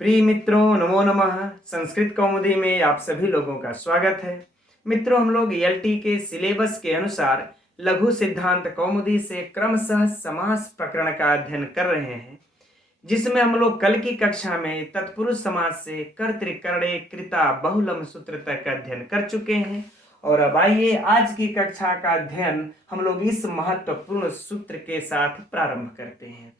प्रिय मित्रों, नमो नमः। संस्कृत कौमुदी में आप सभी लोगों का स्वागत है। मित्रों, हम लोग एलटी के सिलेबस के अनुसार लघु सिद्धांत कौमुदी से क्रमशः समास प्रकरण का अध्ययन कर रहे हैं, जिसमें हम लोग कल की कक्षा में तत्पुरुष समास से कर्तृकर्णे कृता बहुलम सूत्र तक अध्ययन कर चुके हैं। और अब आइए आज की कक्षा का अध्ययन हम लोग इस महत्वपूर्ण सूत्र के साथ प्रारंभ करते हैं।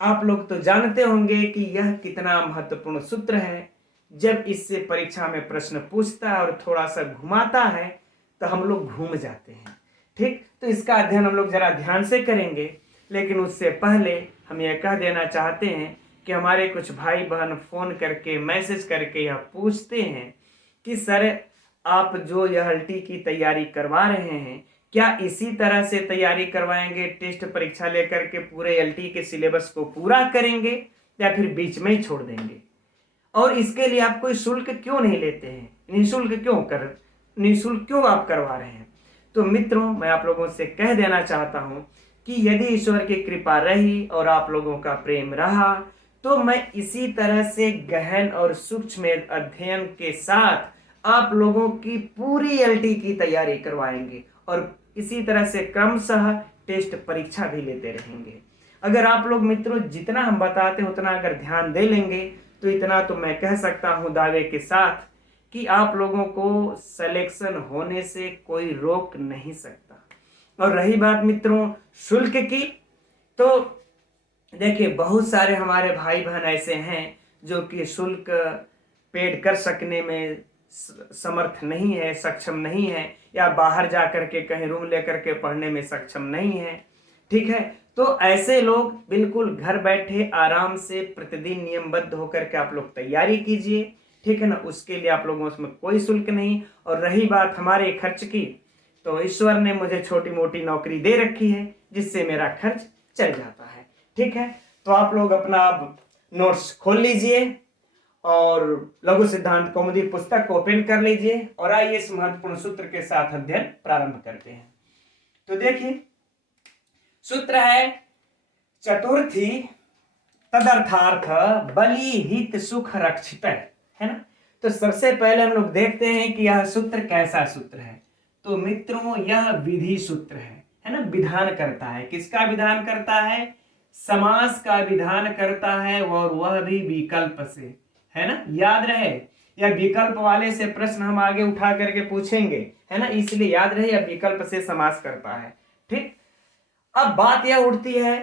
आप लोग तो जानते होंगे कि यह कितना महत्वपूर्ण सूत्र है। जब इससे परीक्षा में प्रश्न पूछता है और थोड़ा सा घुमाता है तो हम लोग घूम जाते हैं। ठीक, तो इसका अध्ययन हम लोग जरा ध्यान से करेंगे। लेकिन उससे पहले हम यह कह देना चाहते हैं कि हमारे कुछ भाई बहन फोन करके मैसेज करके यह पूछते हैं कि सर, आप जो यह एलटी की तैयारी करवा रहे हैं, क्या इसी तरह से तैयारी करवाएंगे, टेस्ट परीक्षा लेकर के पूरे एलटी के सिलेबस को पूरा करेंगे या फिर बीच में ही छोड़ देंगे? और इसके लिए आप कोई शुल्क क्यों नहीं लेते हैं? निःशुल्क क्यों आप करवा रहे हैं? तो मित्रों, मैं आप लोगों से कह देना चाहता हूं कि यदि ईश्वर की कृपा रही और आप लोगों का प्रेम रहा तो मैं इसी तरह से गहन और सूक्ष्म अध्ययन के साथ आप लोगों की पूरी एलटी की तैयारी करवाएंगे और इसी तरह से क्रमशः टेस्ट परीक्षा भी लेते रहेंगे। अगर आप लोग मित्रों जितना हम बताते हैं उतना अगर ध्यान दे लेंगे तो इतना तो मैं कह सकता हूं दावे के साथ कि आप लोगों को सिलेक्शन होने से कोई रोक नहीं सकता। और रही बात मित्रों शुल्क की, तो देखिए बहुत सारे हमारे भाई बहन ऐसे हैं जो कि शुल्क पेड कर सकने में समर्थ नहीं है, सक्षम नहीं है, या बाहर जा करके कहीं रूम लेकर के पढ़ने में सक्षम नहीं है। ठीक है, तो ऐसे लोग बिल्कुल घर बैठे आराम से प्रतिदिन नियमबद्ध होकर के आप लोग तैयारी कीजिए। ठीक है ना, उसके लिए आप लोगों उसमें कोई शुल्क नहीं। और रही बात हमारे खर्च की, तो ईश्वर ने मुझे छोटी मोटी नौकरी दे रखी है जिससे मेरा खर्च चल जाता है। ठीक है, तो आप लोग अपना अब नोट्स खोल लीजिए और लघु सिद्धांत कौमुदी पुस्तक को ओपन कर लीजिए और आइए इस महत्वपूर्ण सूत्र के साथ अध्ययन प्रारंभ करते हैं। तो देखिए सूत्र है चतुर्थी तदर्थार्थ बलि हित सुख रक्षित, है ना। तो सबसे पहले हम लोग देखते हैं कि यह सूत्र कैसा सूत्र है। तो मित्रों यह विधि सूत्र है ना, विधान करता है। किसका विधान करता है? समास का विधान करता है, और वह भी विकल्प से, है ना। याद रहे, या विकल्प वाले से प्रश्न हम आगे उठा करके पूछेंगे, है ना, इसलिए याद रहे यह विकल्प से समास करता है। ठीक, अब बात यह उठती है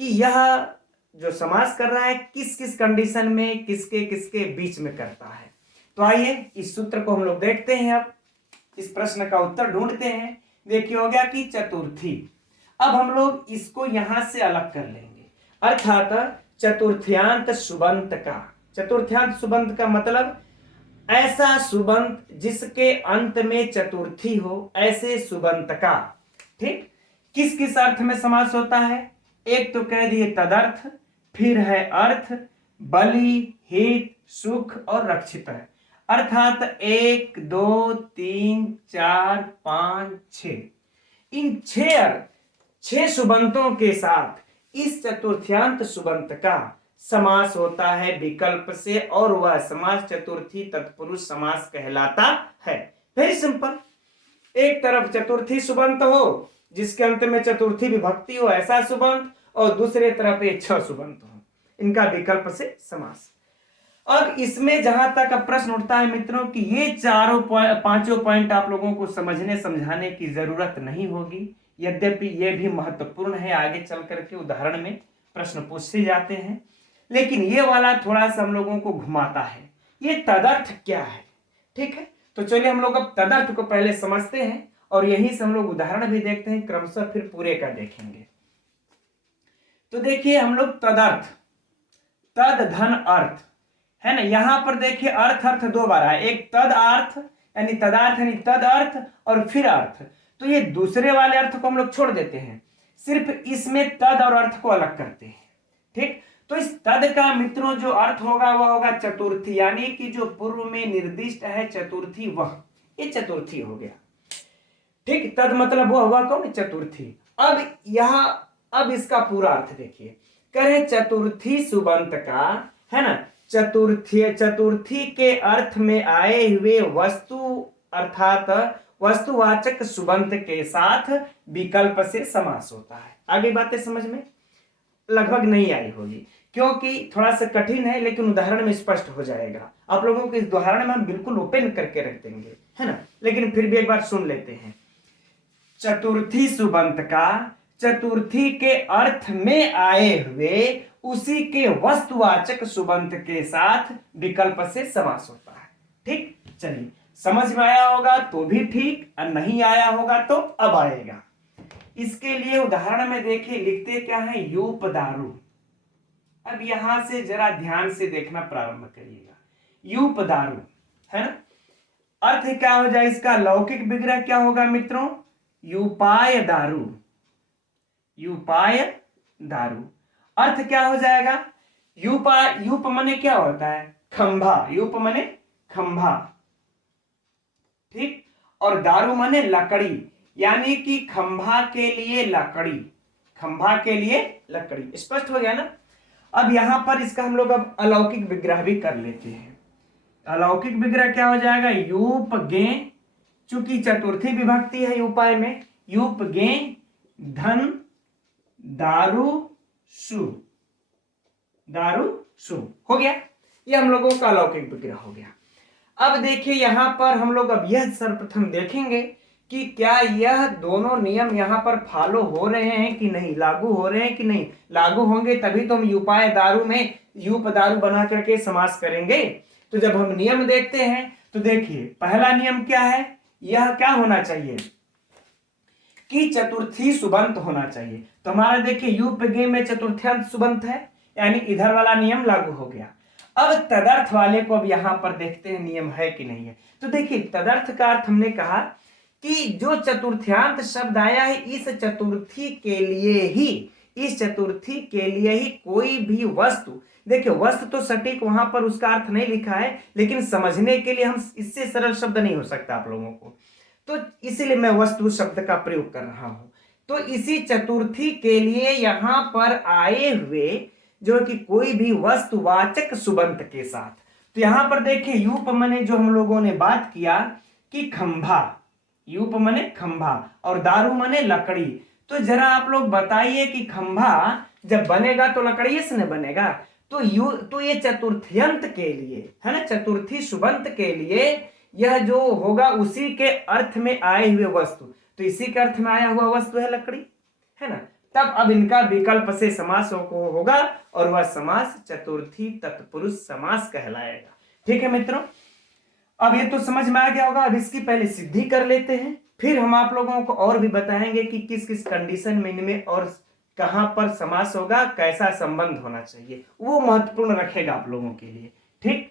कि यह जो समास कर रहा है किस किस कंडीशन में, किसके किसके बीच में करता है। तो आइए इस सूत्र को हम लोग देखते हैं। अब इस प्रश्न का उत्तर ढूंढते हैं। देखिए हो गया कि चतुर्थी। अब हम लोग इसको यहां से अलग कर लेंगे, अर्थात चतुर्थ्यांत सुबंत का। चतुर्थ्यांत सुबंत का मतलब ऐसा सुबंत जिसके अंत में चतुर्थी हो, ऐसे सुबंत का। ठीक, किस किस अर्थ में समास होता है? एक तो कह दिए तदर्थ, फिर है अर्थ, बलि, हित, सुख और रक्षित है। अर्थात 1 2 3 4 5 6, इन 6 सुबंतों के साथ इस चतुर्थ्यांत सुबंत का समास होता है विकल्प से, और वह समास चतुर्थी तत्पुरुष समास कहलाता है। Very simple. एक तरफ चतुर्थी सुबंत हो जिसके अंत में चतुर्थी विभक्ति हो, ऐसा सुबंत, और दूसरे तरफ ये 6 सुबंत हो, इनका विकल्प से समास। अब इसमें जहां तक प्रश्न उठता है मित्रों कि ये पांचों पॉइंट आप लोगों को समझने समझाने की जरूरत नहीं होगी, यद्यपि ये भी महत्वपूर्ण है, आगे चल करके उदाहरण में प्रश्न पूछे जाते हैं। लेकिन ये वाला थोड़ा सा हम लोगों को घुमाता है। ये तदर्थ क्या है? ठीक है, तो चलिए हम लोग अब तदर्थ को पहले समझते हैं और यहीं से हम लोग उदाहरण भी देखते हैं, क्रमशः फिर पूरे का देखेंगे। तो देखिए हम लोग तदर्थ, तद धन अर्थ, है ना। यहां पर देखिए अर्थ अर्थ 2 बार है, एक तद अर्थ यानी तदार्थ यानी तद अर्थ और फिर अर्थ। तो ये दूसरे वाले अर्थ को हम लोग छोड़ देते हैं, सिर्फ इसमें तद और अर्थ को अलग करते हैं। ठीक, तो इस तद का मित्रों जो अर्थ होगा वह होगा चतुर्थी, यानी कि जो पूर्व में निर्दिष्ट है चतुर्थी, वह ये चतुर्थी हो गया। ठीक, तद मतलब वो हुआ कौन? चतुर्थी। अब इसका पूरा अर्थ देखिए, करें चतुर्थी सुबंत का, है ना, चतुर्थी के अर्थ में आए हुए वस्तु अर्थात वस्तुवाचक सुबंत के साथ विकल्प से समास होता है। आगे बातें समझ में लगभग नहीं आई होगी क्योंकि थोड़ा सा कठिन है, लेकिन उदाहरण में स्पष्ट हो जाएगा। आप लोगों को इस उदाहरण में हम बिल्कुल ओपन करके रख देंगे, है ना, लेकिन फिर भी एक बार सुन लेते हैं। चतुर्थी सुबंत का चतुर्थी के अर्थ में आए हुए उसी के वस्तुवाचक सुबंत के साथ विकल्प से समास होता है। ठीक, चलिए, समझ में आया होगा तो भी ठीक, और नहीं आया होगा तो अब आएगा। इसके लिए उदाहरण में देखिए, लिखते क्या है, यूप दारू। अब यहां से जरा ध्यान से देखना प्रारंभ करिएगा। यूप दारू, है ना, अर्थ क्या हो जाए इसका, लौकिक विग्रह क्या होगा मित्रों, यूपाय दारू। यूपाय दारू अर्थ क्या हो जाएगा, यूप मने क्या होता है, खंभा। यूप मने खंभा, ठीक, और दारू मने लकड़ी, यानी कि खंभा के लिए लकड़ी। खंभा के लिए लकड़ी, स्पष्ट हो गया ना। अब यहां पर इसका हम लोग अब अलौकिक विग्रह भी कर लेते हैं। अलौकिक विग्रह क्या हो जाएगा, यूप गे, चूंकि चतुर्थी विभक्ति है उपाय में, यूप गे धन दारू सु। दारू सु हो गया, ये हम लोगों का अलौकिक विग्रह हो गया। अब देखिए यहां पर हम लोग अब यह सर्वप्रथम देखेंगे कि क्या यह दोनों नियम यहां पर फॉलो हो रहे हैं कि नहीं, लागू हो रहे हैं कि नहीं। लागू होंगे तभी तो हम यूपाय दारू में यूप दारू बना करके समास करेंगे। तो जब हम नियम देखते हैं तो देखिए पहला नियम क्या है, यह क्या होना चाहिए कि चतुर्थी सुबंत होना चाहिए। तो हमारा देखिए यूप गे में चतुर्थ्यांत सुबंत है, यानी इधर वाला नियम लागू हो गया। अब तदर्थ वाले को अब यहां पर देखते हैं नियम है कि नहीं है। तो देखिए तदर्थ का अर्थ हमने कहा कि जो चतुर्थ्यांत शब्द आया है इस चतुर्थी के लिए ही, इस चतुर्थी के लिए ही कोई भी वस्तु, देखिए वस्तु तो सटीक वहां पर उसका अर्थ नहीं लिखा है, लेकिन समझने के लिए हम इससे सरल शब्द नहीं हो सकता आप लोगों को, तो इसीलिए मैं वस्तु शब्द का प्रयोग कर रहा हूं। तो इसी चतुर्थी के लिए यहां पर आए हुए जो कि कोई भी वस्तुवाचक सुबंत के साथ, तो यहां पर देखिए यूप मने जो हम लोगों ने बात किया कि खंभा, यूप मने खंभा और दारू मने लकड़ी। तो जरा आप लोग बताइए कि खंभा जब बनेगा तो लकड़ी से बनेगा, तो ये चतुर्थ्यंत के लिए है ना, चतुर्थी सुबंत के लिए यह जो होगा उसी के अर्थ में आए हुए वस्तु, तो इसी के अर्थ में आया हुआ वस्तु है लकड़ी, है ना। तब अब इनका विकल्प से समास होगा और वह समास चतुर्थी तत्पुरुष समास कहलाएगा। ठीक है मित्रों, अब ये तो समझ में आ गया होगा। अब इसकी पहले सिद्धि कर लेते हैं, फिर हम आप लोगों को और भी बताएंगे कि किस किस कंडीशन में इनमें और कहां पर समास होगा, कैसा संबंध होना चाहिए, वो महत्वपूर्ण रखेगा आप लोगों के लिए। ठीक,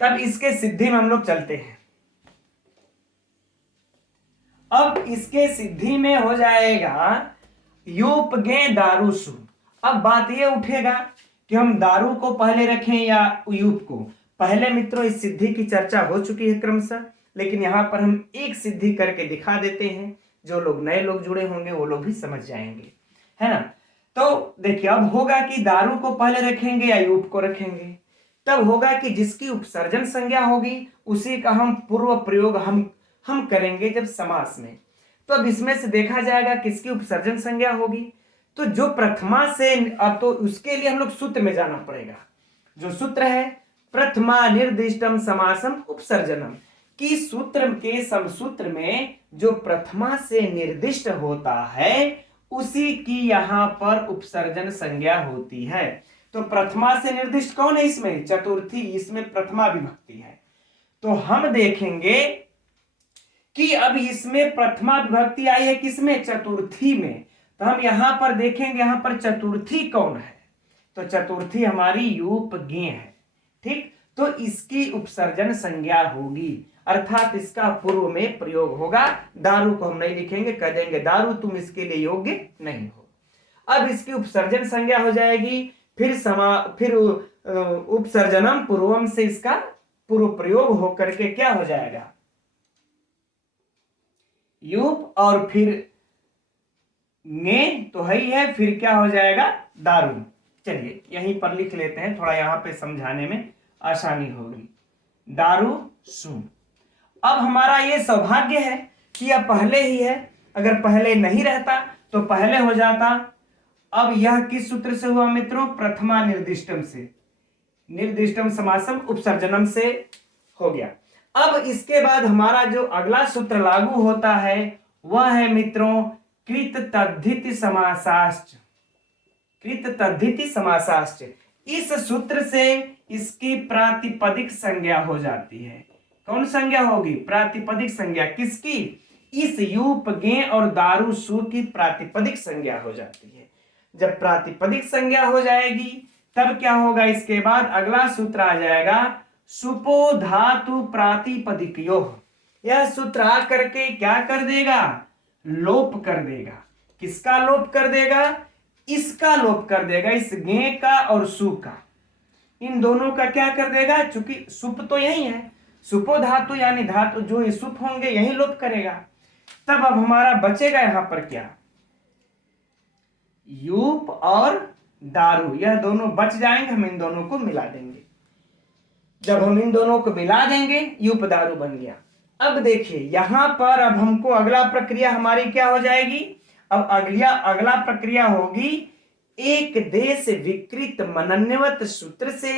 तब इसके सिद्धि में हम लोग चलते हैं। अब इसके सिद्धि में हो जाएगा यूप गे दारू सु। अब बात ये उठेगा कि हम दारू को पहले रखें या यूप को पहले। मित्रों इस सिद्धि की चर्चा हो चुकी है क्रमशः, लेकिन यहां पर हम एक सिद्धि करके दिखा देते हैं, जो लोग नए लोग जुड़े होंगे वो लोग भी समझ जाएंगे, है ना। तो देखिए अब होगा कि दारू को पहले रखेंगे या यूप को रखेंगे, तब होगा कि जिसकी उपसर्जन संज्ञा होगी उसी का हम पूर्व प्रयोग हम करेंगे जब समास में। तो अब इसमें से देखा जाएगा किसकी उपसर्जन संज्ञा होगी, तो जो प्रथमा से, अब तो उसके लिए हम लोग सूत्र में जाना पड़ेगा। जो सूत्र है प्रथमा निर्दिष्टम समासम उपसर्जनम, कि सूत्र के समसूत्र में जो प्रथमा से निर्दिष्ट होता है उसी की यहां पर उपसर्जन संज्ञा होती है। तो प्रथमा से निर्दिष्ट कौन है इसमें, चतुर्थी, इसमें प्रथमा विभक्ति है। तो हम देखेंगे कि अब इसमें प्रथमा विभक्ति आई है किसमें, चतुर्थी में। तो हम यहां पर देखेंगे यहां पर चतुर्थी कौन है, तो चतुर्थी हमारी यूप गे है। ठीक, तो इसकी उपसर्जन संज्ञा होगी, अर्थात इसका पूर्व में प्रयोग होगा। दारू को हम नहीं लिखेंगे, कह देंगे दारू तुम इसके लिए योग्य नहीं हो। अब इसकी उपसर्जन संज्ञा हो जाएगी, फिर उपसर्जनम पूर्वम से इसका पूर्व प्रयोग होकर के क्या हो जाएगा, यूप, और फिर ने तो है ही है, फिर क्या हो जाएगा दारू। चलिए यहीं पर लिख लेते हैं, थोड़ा यहाँ पे समझाने में आसानी होगी। दारू सू। अब हमारा ये सौभाग्य है कि यह पहले ही है, अगर पहले नहीं रहता तो पहले हो जाता। अब यह किस सूत्र से हुआ मित्रों? प्रथमा निर्दिष्टम से, निर्दिष्टम समासम उपसर्जनम से हो गया। अब इसके बाद हमारा जो अगला सूत्र लागू होता है वह है मित्रों कृत तद्धिति समासाश्च। कृत तद्धिति समासाश्च, इस सूत्र से इसकी प्रातिपदिक संज्ञा हो जाती है। कौन संज्ञा होगी? प्रातिपदिक संज्ञा। किसकी? इस यूप गे और दारू सु की प्रातिपदिक संज्ञा हो जाती है। जब प्रातिपदिक संज्ञा हो जाएगी तब क्या होगा? इसके बाद अगला सूत्र आ जाएगा सुपो धातु प्रातिपदिकयोः। यह सूत्र आकर के क्या कर देगा? लोप कर देगा। किसका लोप कर देगा? इसका लोप कर देगा, इस गे का और सु का, इन दोनों का क्या कर देगा? चूंकि सुप तो यही है, सुपो धातु यानी धातु जो सुप होंगे यही लोप करेगा। तब अब हमारा बचेगा यहां पर क्या? यूप और दारू, यह दोनों बच जाएंगे, हम इन दोनों को मिला देंगे। जब हम इन दोनों को मिला देंगे यूप दारू बन गया। अब देखिए यहां पर अब हमको अगला प्रक्रिया हमारी क्या हो जाएगी? अब अगला प्रक्रिया होगी एक देश विकृत मनन्यवत सूत्र से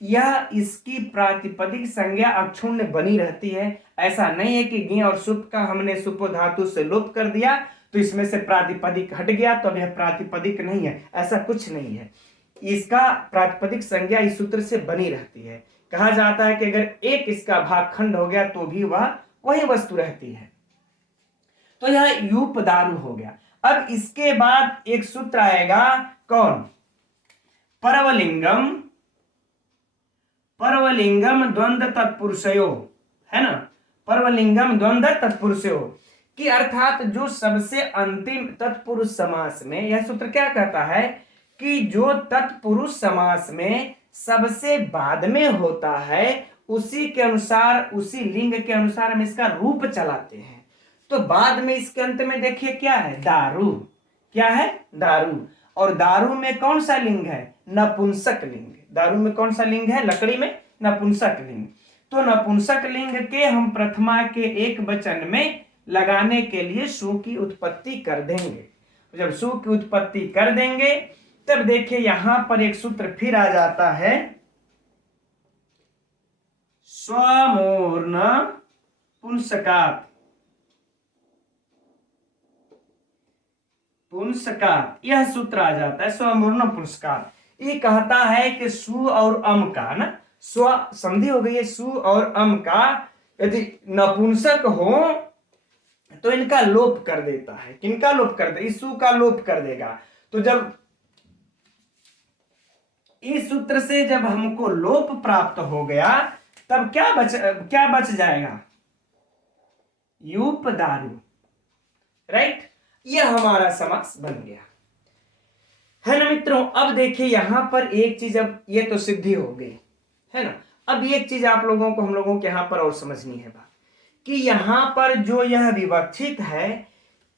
यह इसकी प्रातिपदिक संज्ञा अक्षुण्ण बनी रहती है। ऐसा नहीं है कि गे और सुप का हमने सुपो धातु से लोप कर दिया तो इसमें से प्रातिपदिक हट गया तो अब यह प्रातिपदिक नहीं है, ऐसा कुछ नहीं है। इसका प्रातिपदिक संज्ञा इस सूत्र से बनी रहती है। कहा जाता है कि अगर एक इसका भागखंड हो गया तो भी वह वही वस्तु रहती है। तो यह यूप दारू हो गया। अब इसके बाद एक सूत्र आएगा, कौन? परवलिंगम, परवलिंगम द्वंद्व तत्पुरुषयो, है ना? परवलिंगम द्वंद्व तत्पुरुषयो कि अर्थात जो सबसे अंतिम तत्पुरुष समास में, यह सूत्र क्या कहता है कि जो तत्पुरुष समास में सबसे बाद में होता है उसी के अनुसार, उसी लिंग के अनुसार हम इसका रूप चलाते हैं। तो बाद में इसके अंत में देखिए क्या है? दारू। क्या है? दारू। और दारू में कौन सा लिंग है? नपुंसक लिंग। दारू में कौन सा लिंग है? लकड़ी में नपुंसक लिंग। तो नपुंसक लिंग के हम प्रथमा के एक वचन में लगाने के लिए सु की उत्पत्ति कर देंगे। जब सु की उत्पत्ति कर देंगे तब देखिए यहां पर एक सूत्र फिर आ जाता है, स्वमूर्ण पुंसकात्। पुंसकात् यह सूत्र आ जाता है, स्वमूर्ण पुंसकात्। ये कहता है कि सु और अम का ना, स्व संधि हो गई है, सु और अम का यदि नपुंसक हो तो इनका लोप कर देता है। किनका लोप कर दे? इस सु का लोप कर देगा। तो जब इस सूत्र से जब हमको लोप प्राप्त हो गया तब क्या बच जाएगा? यूप दारू। राइट, यह हमारा समास बन गया, है ना मित्रों? अब देखिए यहां पर एक चीज, अब ये तो सिद्धि हो गई, है ना? अब एक चीज आप लोगों को, हम लोगों के यहां पर और समझनी है बात कि यहां पर जो यह विवक्षित है,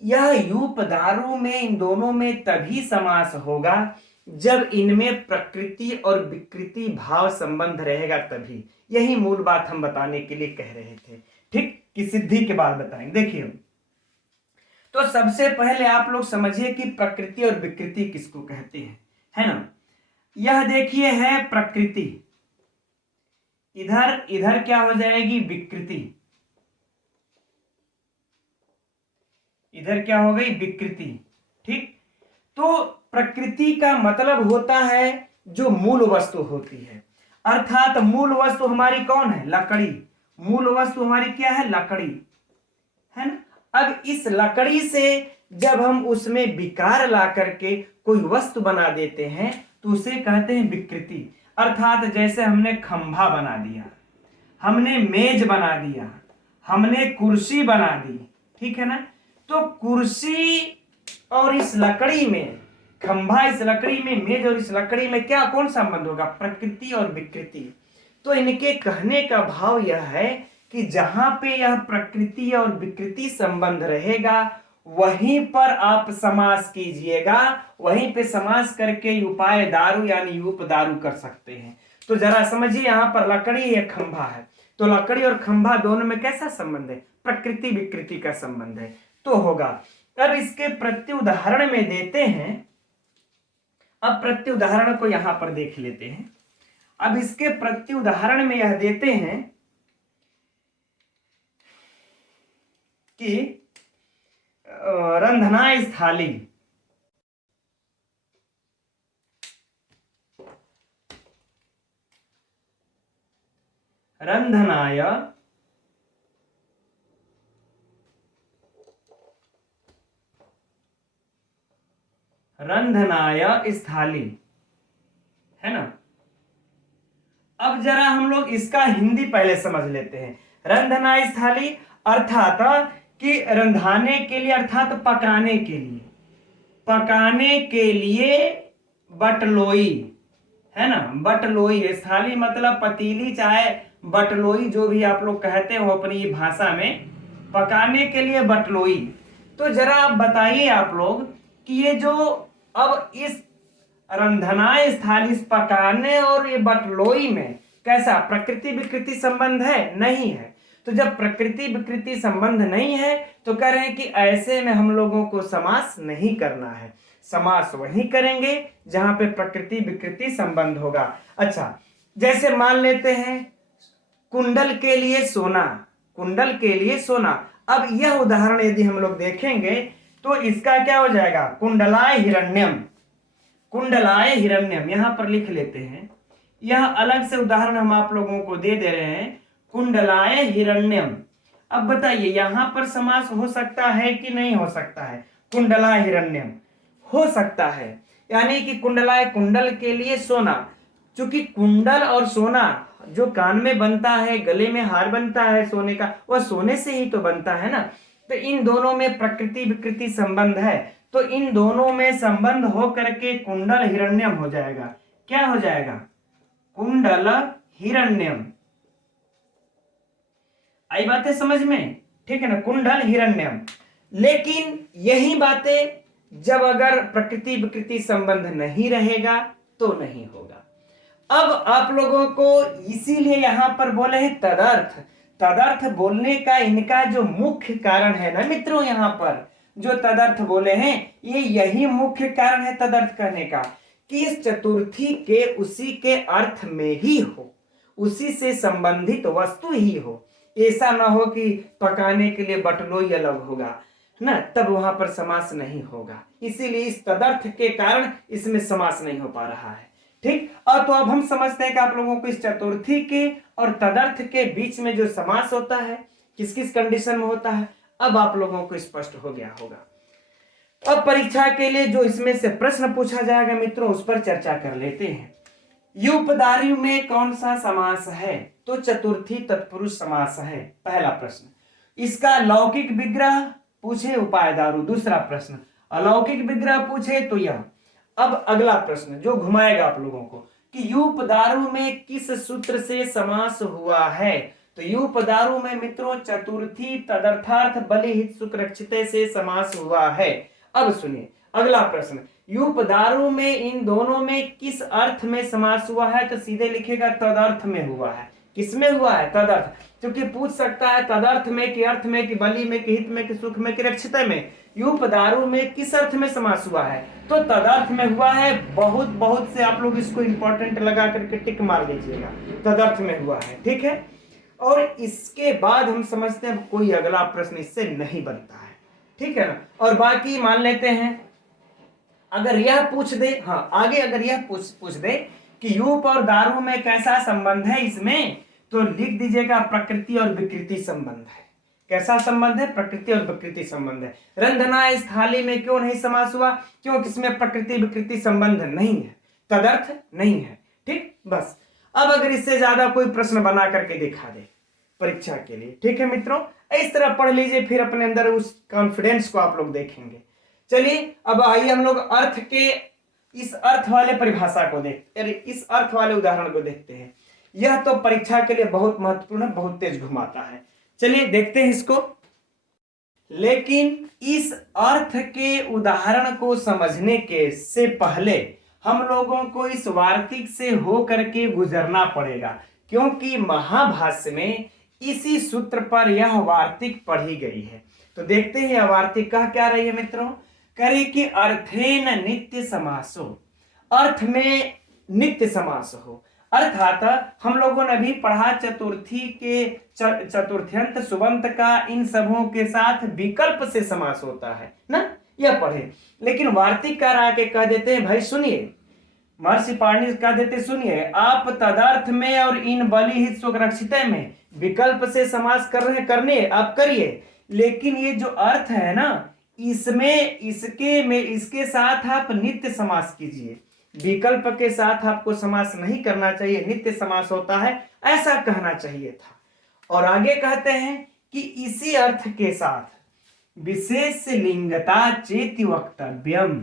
यह यूप दारू में, इन दोनों में तभी समास होगा जब इनमें प्रकृति और विकृति भाव संबंध रहेगा तभी। यही मूल बात हम बताने के लिए कह रहे थे, ठीक? कि सिद्धि के बाद बताएंगे। देखिए तो सबसे पहले आप लोग समझिए कि प्रकृति और विकृति किसको कहते हैं, है ना? यह देखिए है प्रकृति, इधर इधर क्या हो जाएगी? विकृति। इधर क्या हो गई? विकृति। ठीक, तो प्रकृति का मतलब होता है जो मूल वस्तु होती है, अर्थात मूल वस्तु हमारी कौन है? लकड़ी। मूल वस्तु हमारी क्या है? लकड़ी, है ना? अब इस लकड़ी से जब हम उसमें विकार ला करके कोई वस्तु बना देते हैं तो उसे कहते हैं विकृति। अर्थात जैसे हमने खंभा बना दिया, हमने मेज बना दिया, हमने कुर्सी बना दी, ठीक है ना? तो कुर्सी और इस लकड़ी में, खंभा इस लकड़ी में, मेज और इस लकड़ी में क्या कौन संबंध होगा? प्रकृति और विकृति। तो इनके कहने का भाव यह है कि जहां पे यह प्रकृति और विकृति संबंध रहेगा वहीं पर आप समास कीजिएगा, वहीं पे समास करके उपाय दारू यानी उपदारू कर सकते हैं। तो जरा समझिए, यहां पर लकड़ी एक खंभा है, तो लकड़ी और खंभा दोनों में कैसा संबंध है? प्रकृति विकृति का संबंध है। तो होगा, अब इसके प्रत्युदाहरण में देते हैं। अब प्रत्युदाहरण को यहां पर देख लेते हैं। अब इसके प्रत्युदाहरण में यह देते हैं कि रंधनाय स्थाली, रंधनाय स्थाली, है ना। अब जरा हम लोग इसका हिंदी पहले समझ लेते हैं। रंधनाय स्थाली अर्थात कि रंधाने के लिए, अर्थात पकाने के लिए, पकाने के लिए बटलोई, है ना। बटलोई, स्थाली मतलब पतीली, चाहे बटलोई जो भी आप लोग कहते हो अपनी भाषा में, पकाने के लिए बटलोई। तो जरा आप बताइए आप लोग कि ये जो अब इस रंधनाय स्थाली, इस पकाने और ये बटलोई में कैसा प्रकृति विकृति संबंध है? नहीं है। तो जब प्रकृति विकृति संबंध नहीं है तो कह रहे हैं कि ऐसे में हम लोगों को समास नहीं करना है। समास वही करेंगे जहां पे प्रकृति विकृति संबंध होगा। अच्छा, जैसे मान लेते हैं कुंडल के लिए सोना, कुंडल के लिए सोना। अब यह उदाहरण यदि हम लोग देखेंगे तो इसका क्या हो जाएगा? कुंडलाय हिरण्यम, कुंडलाय हिरण्यम यहां पर लिख लेते हैं। यह अलग से उदाहरण हम आप लोगों को दे रहे हैं, कुंडलाय हिरण्यम। अब बताइए यहां पर समास हो सकता है कि नहीं हो सकता है? कुंडलाय हिरण्यम हो सकता है, यानी कि कुंडलाय, कुंडल के लिए सोना। क्योंकि कुंडल और सोना जो कान में बनता है, गले में हार बनता है सोने का, वह सोने से ही तो बनता है ना। तो इन दोनों में प्रकृति विकृति संबंध है, तो इन दोनों में संबंध हो करके कुंडल हिरण्यम हो जाएगा। क्या हो जाएगा? कुंडल हिरण्यम। आई बातें समझ में? ठीक है ना, कुंडल हिरण्यम। लेकिन यही बातें जब अगर प्रकृति विकृति संबंध नहीं रहेगा तो नहीं होगा। अब आप लोगों को इसीलिए यहां पर बोले हैं तदर्थ। तदर्थ बोलने का इनका जो मुख्य कारण है ना मित्रों, यहां पर जो तदर्थ बोले हैं, ये यही मुख्य कारण है तदर्थ करने का, कि इस चतुर्थी के उसी के अर्थ में ही हो, उसी से संबंधित वस्तु ही हो। ऐसा ना हो कि पकाने के लिए बटलोई अलग होगा ना, तब वहां पर समास नहीं होगा। इसीलिए इस तदर्थ के कारण इसमें समास नहीं हो पा रहा है। ठीक। और तो अब हम समझते हैं कि आप लोगों को इस चतुर्थी के और तदर्थ के बीच में जो समास होता है किस किस कंडीशन में होता है, अब आप लोगों को स्पष्ट हो गया होगा। अब परीक्षा के लिए जो इसमें से प्रश्न पूछा जाएगा मित्रों, उस पर चर्चा कर लेते हैं। युपदार्यु में कौन सा समास है? तो चतुर्थी तत्पुरुष समास है, पहला प्रश्न। इसका लौकिक विग्रह पूछे, उपाय दारू, दूसरा प्रश्न। अलौकिक विग्रह पूछे तो यह। अब अगला प्रश्न जो घुमाएगा आप लोगों को कि युपदारु में किस सूत्र से समास हुआ है? तो युपदारु में मित्रों चतुर्थी तदर्थार्थ बलिहित सुकृक्षिते से समास हुआ है। अब सुनिए अगला प्रश्न, युपदारु में इन दोनों में किस अर्थ में समास हुआ है? तो सीधे लिखेगा तदर्थ में हुआ है। किसमें हुआ है? तदर्थ। क्योंकि पूछ सकता है तदर्थ में कि अर्थ में कि बलि में कि हित में कि सुख में कि रक्षित में। युपदारु में किस अर्थ में समास हुआ है? तो तदर्थ में हुआ है। बहुत बहुत से आप लोग इसको इंपॉर्टेंट लगा करके टिक मार दीजिएगा, तदर्थ में हुआ है। ठीक है। और इसके बाद हम समझते हैं कोई अगला प्रश्न इससे नहीं बनता है। ठीक है ना। और बाकी मान लेते हैं अगर यह पूछ दे, हाँ आगे अगर यह पूछ दे कि यूप और दारू में कैसा संबंध है इसमें, तो लिख दीजिएगा प्रकृति और विकृति संबंध है। कैसा संबंध है? प्रकृति और विकृति संबंध है। रंधना इस थाली में क्यों नहीं समास हुआ? क्योंकि इसमें प्रकृति विकृति संबंध नहीं है, तदर्थ नहीं है। ठीक, बस। अब अगर इससे ज्यादा कोई प्रश्न बना करके दिखा दे परीक्षा के लिए, ठीक है मित्रों, इस तरह पढ़ लीजिए, फिर अपने अंदर उस कॉन्फिडेंस को आप लोग देखेंगे। चलिए अब आइए हम लोग अर्थ के इस अर्थ वाले परिभाषा को देखते, इस अर्थ वाले उदाहरण को देखते हैं। यह तो परीक्षा के लिए बहुत महत्वपूर्ण, बहुत तेज घुमाता है। चलिए देखते हैं इसको। लेकिन इस अर्थ के उदाहरण को समझने के से पहले हम लोगों को इस वार्तिक से हो करके गुजरना पड़ेगा, क्योंकि महाभाष्य में इसी सूत्र पर यह वार्तिक पढ़ी गई है। तो देखते हैं यह वार्तिक कह क्या रही है मित्रों। करे कि अर्थेन नित्य समासो, अर्थ में नित्य समास हो। अर्थात हम लोगों ने भी पढ़ा चतुर्थी के चतुर्थ्यंत सुबंत का इन सबों के साथ विकल्प से समास होता है ना, यह पढ़े। लेकिन वार्तिककार आके कह देते हैं भाई सुनिए, महर्षि पाणिनि कह देते सुनिए, आप तदर्थ में और इन बलि हित सुरक्षित में विकल्प से समास कर रहे करने आप करिए, लेकिन ये जो अर्थ है ना इसमें इसके साथ आप नित्य समास कीजिए, विकल्प के साथ आपको समास नहीं करना चाहिए, नित्य समास होता है ऐसा कहना चाहिए था। और आगे कहते हैं कि इसी अर्थ के साथ विशेष लिंगता चेति वक्तव्यम,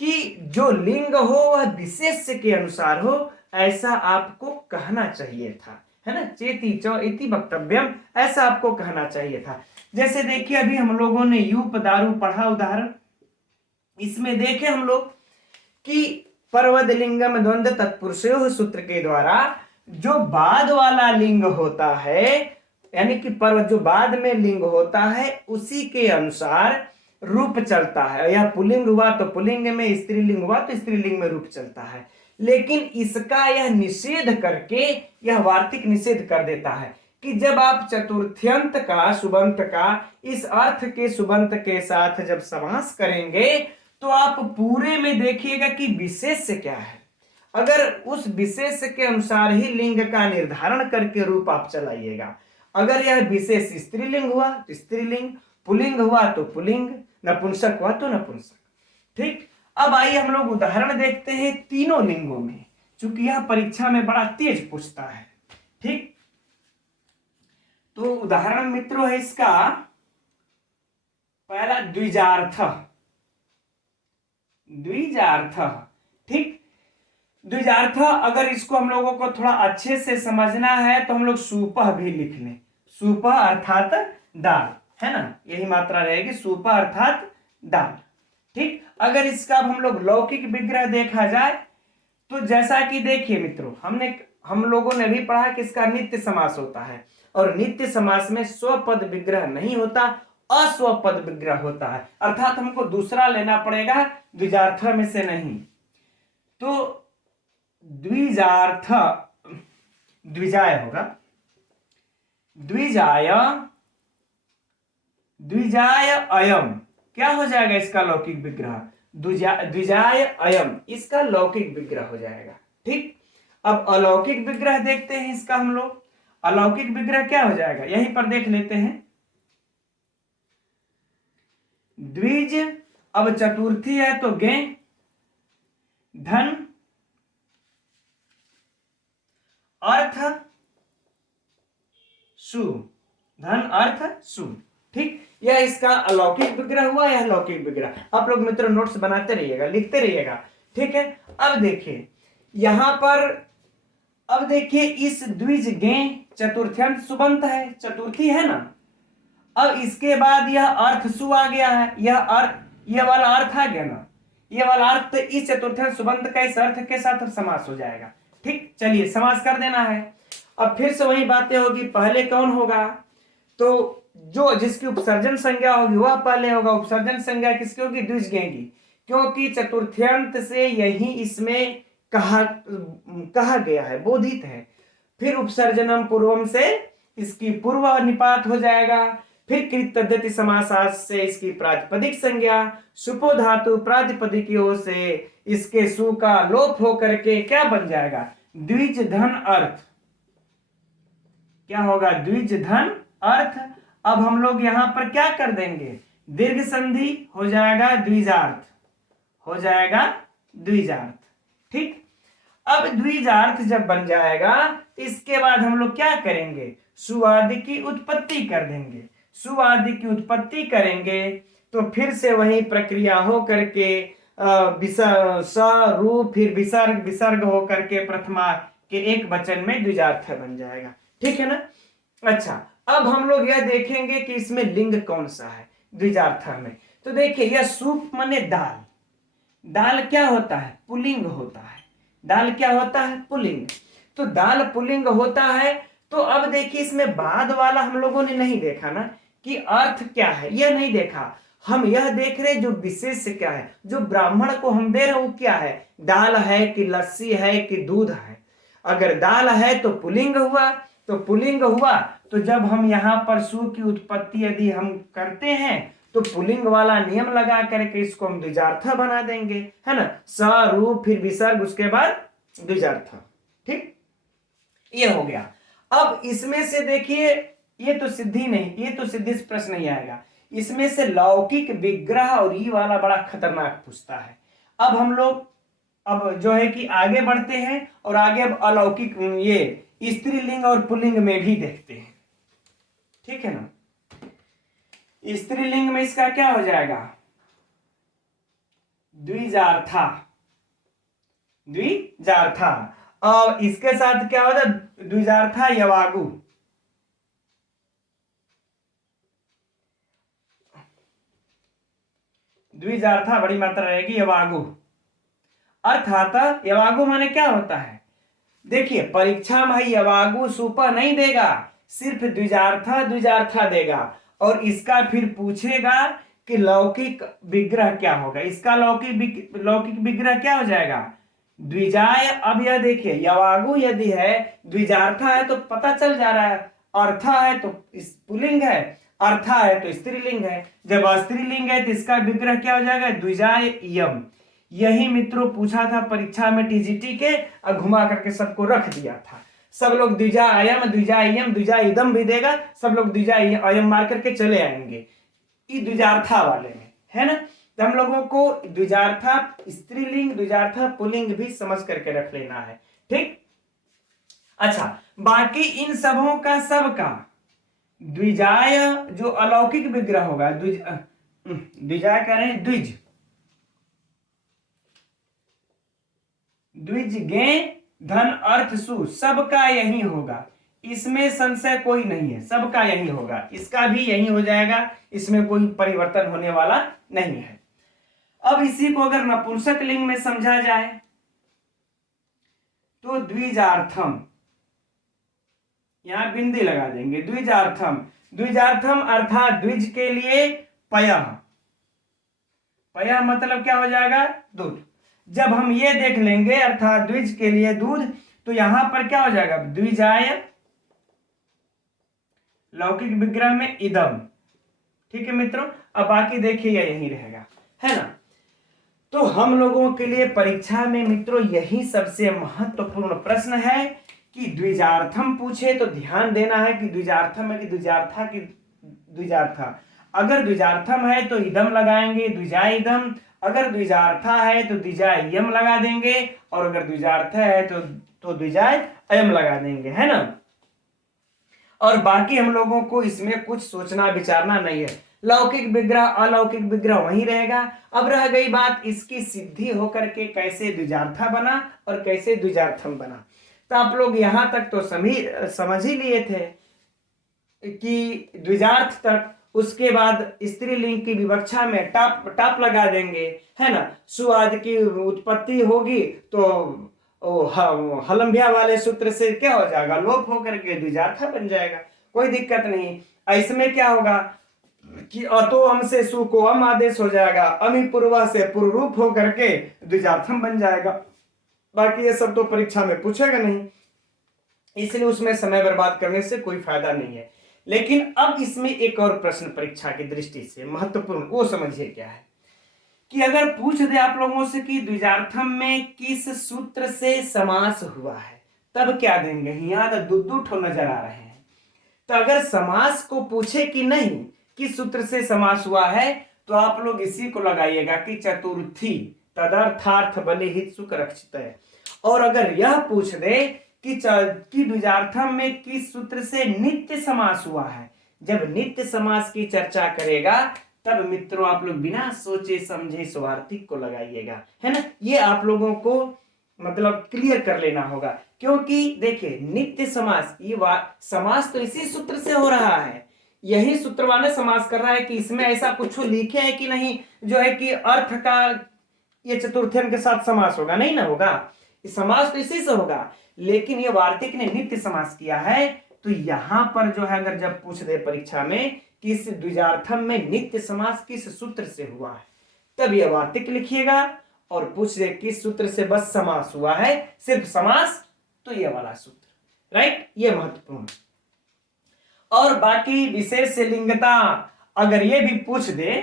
कि जो लिंग हो वह विशेष के अनुसार हो ऐसा आपको कहना चाहिए था, है ना। चेति च इति वक्तव्यम, ऐसा आपको कहना चाहिए था। जैसे देखिए अभी हम लोगों ने यूप दारू पढ़ा उदाहरण, इसमें देखे हम लोग कि परवद लिंगम द्वंद्व तत्पुरुषयोः सूत्र के द्वारा जो बाद वाला लिंग होता है, यानी कि पर्वत जो बाद में लिंग होता है उसी के अनुसार रूप चलता है। यह पुल्लिंग हुआ तो पुल्लिंग में, स्त्रीलिंग हुआ तो स्त्रीलिंग में रूप चलता है। लेकिन इसका यह निषेध करके यह वार्तिक निषेध कर देता है कि जब आप चतुर्थ्यंत का सुबंत का इस अर्थ के सुबंत के साथ जब समास करेंगे तो आप पूरे में देखिएगा कि विशेष क्या है। अगर उस विशेष के अनुसार ही लिंग का निर्धारण करके रूप आप चलाइएगा। अगर यह विशेष स्त्रीलिंग हुआ तो स्त्रीलिंग, पुल्लिंग हुआ तो पुल्लिंग, नपुंसक हुआ तो नपुंसक। ठीक, अब आइए हम लोग उदाहरण देखते हैं तीनों लिंगों में, चूंकि यह परीक्षा में बड़ा तेज पूछता है। ठीक, तो उदाहरण मित्रों है इसका पहला द्विजार्थ। द्विजार्थ, ठीक, द्विजार्थ अगर इसको हम लोगों को थोड़ा अच्छे से समझना है तो हम लोग सुपह भी लिख लें। सुपह अर्थात दाल, है ना, यही मात्रा रहेगी, सुपह अर्थात दाल। ठीक, अगर इसका हम लोग लौकिक विग्रह देखा जाए तो जैसा कि देखिए मित्रों हम लोगों ने भी पढ़ा कि इसका नित्य समास होता है, और नित्य समास में स्वपद विग्रह नहीं होता, अस्वपद विग्रह होता है। अर्थात हमको दूसरा लेना पड़ेगा, द्विजार्थ में से नहीं। तो द्विजार्थ द्विजाय होगा, द्विजाय, द्विजाय अयम क्या हो जाएगा इसका लौकिक विग्रह, द्विजाय अयम इसका लौकिक विग्रह हो जाएगा। ठीक, अब अलौकिक विग्रह देखते हैं इसका हम लोग। अलौकिक विग्रह क्या हो जाएगा, यहीं पर देख लेते हैं। द्विज, अब चतुर्थी है तो गे, धन, अर्थ, सु, धन अर्थ सु। ठीक, यह इसका अलौकिक विग्रह हुआ, यह लौकिक विग्रह। आप लोग मित्रों नोट्स बनाते रहिएगा, लिखते रहिएगा। ठीक है, अब देखिए यहां पर, अब देखिए इस द्विज गे चतुर्थ्यंत सुबंत है, चतुर्थी है ना। अब इसके बाद यह अर्थ सु आ गया है, यह वाला अर्थ आ गया ना, यह वाला अर्थ इस चतुर्थ्यंत सुबंत का इस अर्थ के साथ समास हो जाएगा। ठीक, चलिए समास कर देना है। अब फिर से वही बातें होगी, पहले कौन होगा, तो जो जिसकी उपसर्जन संज्ञा होगी वह पहले होगा। उपसर्जन संज्ञा किसकी होगी, द्विज गे की, क्योंकि चतुर्थ्यंत से यही इसमें कहा गया है, बोधित है। फिर उपसर्जनम पूर्वम से इसकी पूर्व निपात हो जाएगा। फिर कृत तद्धित समासार्थ से इसकी प्रातिपदिक संज्ञा, सुपो धातु प्रातिपदिकियों से इसके सु का लोप हो करके क्या बन जाएगा, द्विज धन अर्थ। क्या होगा, द्विज धन अर्थ। अब हम लोग यहां पर क्या कर देंगे, दीर्घ संधि हो जाएगा, द्विजार्थ हो जाएगा, द्विजार्थ। ठीक, अब द्विजार्थ जब बन जाएगा इसके बाद हम लोग क्या करेंगे, सुआदि की उत्पत्ति कर देंगे। सुआदि की उत्पत्ति करेंगे तो फिर से वही प्रक्रिया हो करके रूप, फिर विसर्ग, विसर्ग हो करके प्रथमा के एक वचन में द्विजार्थ बन जाएगा। ठीक है ना। अच्छा, अब हम लोग यह देखेंगे कि इसमें लिंग कौन सा है। द्विजार्थ में। तो देखिए यह सूप माने दाल, दाल क्या होता है? पुल्लिंग होता है। दाल क्या होता है? पुल्लिंग। तो दाल पुल्लिंग होता है। तो अब देखिए इसमें बाद वाला हम लोगों ने नहीं देखा ना कि अर्थ क्या है, यह नहीं देखा। हम यह देख रहे जो विशेष क्या है, जो ब्राह्मण को हम दे रहे वो क्या है, दाल है कि लस्सी है कि दूध है। अगर दाल है तो पुल्लिंग हुआ, तो पुल्लिंग हुआ तो जब हम यहाँ पर सु की उत्पत्ति यदि हम करते हैं तो पुल्लिंग वाला नियम लगा करके इसको हम द्विजार्थ बना देंगे, है ना। स रू फिर विसर्ग उसके बाद द्विजार्थ। ठीक, ये हो गया। अब इसमें से देखिए ये तो सिद्धि नहीं, ये तो सिद्धि से प्रश्न नहीं आएगा। इसमें से लौकिक विग्रह और ये वाला बड़ा खतरनाक पूछता है। अब हम लोग अब जो है कि आगे बढ़ते हैं और आगे अब अलौकिक ये स्त्रीलिंग और पुल्लिंग में भी देखते हैं। ठीक है ना। स्त्रीलिंग में इसका क्या हो जाएगा? द्विजार्था, द्विजार्था। और इसके साथ क्या होता है? द्विजार्था यवागु। द्विजार्था बड़ी मात्रा रहेगी यवागु। अर्थात यवागु माने क्या होता है? देखिए परीक्षा में यवागु सुपा नहीं देगा, सिर्फ द्विजार्था द्विजार्था देगा। और इसका फिर पूछेगा कि लौकिक विग्रह क्या होगा। इसका लौकिक विग्रह क्या हो जाएगा? द्विजाय। अब यह देखिए यवागु यदि है, द्विजार्था है तो पता चल जा रहा है, अर्था है तो पुल्लिंग है, अर्था है तो स्त्रीलिंग है। जब स्त्रीलिंग है तो इसका विग्रह क्या हो जाएगा? द्विजाय यम। यही मित्रों पूछा था परीक्षा में टीजीटी के, और घुमा करके सबको रख दिया था। सब लोग द्विजा अयम द्विजा यम द्विजा इदम भी देगा, सब लोग द्विजा अयम मार करके चले आएंगे ये द्विजार्था वाले में, है ना। तो हम लोगों को द्विजार्था स्त्रीलिंग द्विजार्था पुल्लिंग भी समझ करके रख लेना है। ठीक, अच्छा बाकी इन सबों का सबका द्विजाय जो अलौकिक विग्रह होगा, द्विजाय कह रहे हैं द्विज, द्विज गे धन अर्थ सु, सबका यही होगा। इसमें संशय कोई नहीं है, सबका यही होगा। इसका भी यही हो जाएगा, इसमें कोई परिवर्तन होने वाला नहीं है। अब इसी को अगर नपुंसक लिंग में समझा जाए तो द्विजार्थम, यहां बिंदी लगा देंगे। द्विजार्थम, द्विजार्थम अर्थात द्विज के लिए पयः, पयः मतलब क्या हो जाएगा? दूध। जब हम ये देख लेंगे अर्थात द्विज के लिए दूध, तो यहां पर क्या हो जाएगा? द्विजाय लौकिक विग्रह में इदम। ठीक है मित्रों, अब बाकी देखिए यही रहेगा, है ना। तो हम लोगों के लिए परीक्षा में मित्रों यही सबसे महत्वपूर्ण प्रश्न है कि द्विजार्थम पूछे तो ध्यान देना है कि द्विजार्थम है कि द्विजार्था की द्विजार्था। अगर द्विजार्थम है तो इदम लगाएंगे द्विजा इदम, अगर द्विजार्था है तो द्विजा यम लगा देंगे, और अगर द्विजार्था है तो द्विजा अयम लगा देंगे, है ना। और बाकी हम लोगों को इसमें कुछ सोचना विचारना नहीं है। लौकिक विग्रह अलौकिक विग्रह वहीं रहेगा। अब रह गई बात इसकी सिद्धि होकर के कैसे द्विजार्था बना और कैसे द्विजार्थम बना। तो आप लोग यहां तक तो समझ ही लिए थे कि द्विजार्थ तक, उसके बाद स्त्रीलिंग की विवक्षा में टाप लगा देंगे, है ना। सुआद की उत्पत्ति होगी तो हलम्बिया वाले सूत्र से क्या हो जाएगा? लोप होकर के द्विजार्था बन जाएगा, कोई दिक्कत नहीं। इसमें क्या होगा कि अतो अम से सु को अम आदेश हो जाएगा, अमी पूर्वा से पूर्वरूप होकर के द्विजार्थम बन जाएगा। बाकी ये सब तो परीक्षा में पूछेगा नहीं, इसलिए उसमें समय बर्बाद करने से कोई फायदा नहीं है। लेकिन अब इसमें एक और प्रश्न परीक्षा की दृष्टि से महत्वपूर्ण, वो समझिए क्या है कि अगर पूछ दे आप लोगों से कि द्विजार्थम में किस सूत्र से समास हुआ है, तब क्या देंगे? यहाँ तो दो ठो नजर आ रहे हैं। तो अगर समास को पूछे कि नहीं किस सूत्र से समास हुआ है, तो आप लोग इसी को लगाइएगा कि चतुर्थी तदर्थार्थ बलि हित सुख रक्षित है। और अगर यह पूछ दे कि द्विजार्थम में किस सूत्र से नित्य समास हुआ है, जब नित्य समास की चर्चा करेगा तब मित्रों आप लोग बिना सोचे समझे स्वार्थिक को लगाइएगा, है ना। ये आप लोगों को मतलब क्लियर कर लेना होगा, क्योंकि देखिए नित्य समास, ये समास तो इसी सूत्र से हो रहा है यही सूत्रवान समास कर रहा है कि इसमें ऐसा कुछ लिखे है कि नहीं जो है कि अर्थ का ये चतुर्थन के साथ समास होगा, नहीं ना होगा। समास तो इसी से होगा, लेकिन ये वार्तिक ने नित्य समास किया है। तो यहां पर जो है अगर जब पूछ दे परीक्षा में कि इस द्विजार्थम में नित्य समास किस सूत्र से हुआ है, तब यह वार्तिक लिखिएगा। और पूछ दे किस सूत्र से बस समास हुआ है, सिर्फ समास, तो यह वाला सूत्र, राइट, ये महत्वपूर्ण। और बाकी विशेष लिंगता अगर ये भी पूछ दे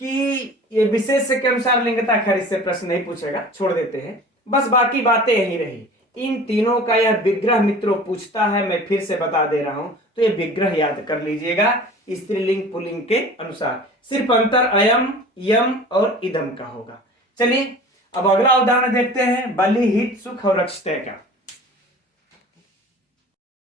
कि ये विशेष के अनुसार लिंगता, खैर इससे प्रश्न नहीं पूछेगा, छोड़ देते हैं। बस बाकी बातें यही रही। इन तीनों का यह विग्रह मित्रों पूछता है, मैं फिर से बता दे रहा हूं, तो ये विग्रह याद कर लीजिएगा स्त्रीलिंग पुल्लिंग के अनुसार। सिर्फ अंतर अयम, यम और इदम का होगा। चलिए अब अगला उदाहरण देखते हैं, बलि, हित, सुख और रक्षित का।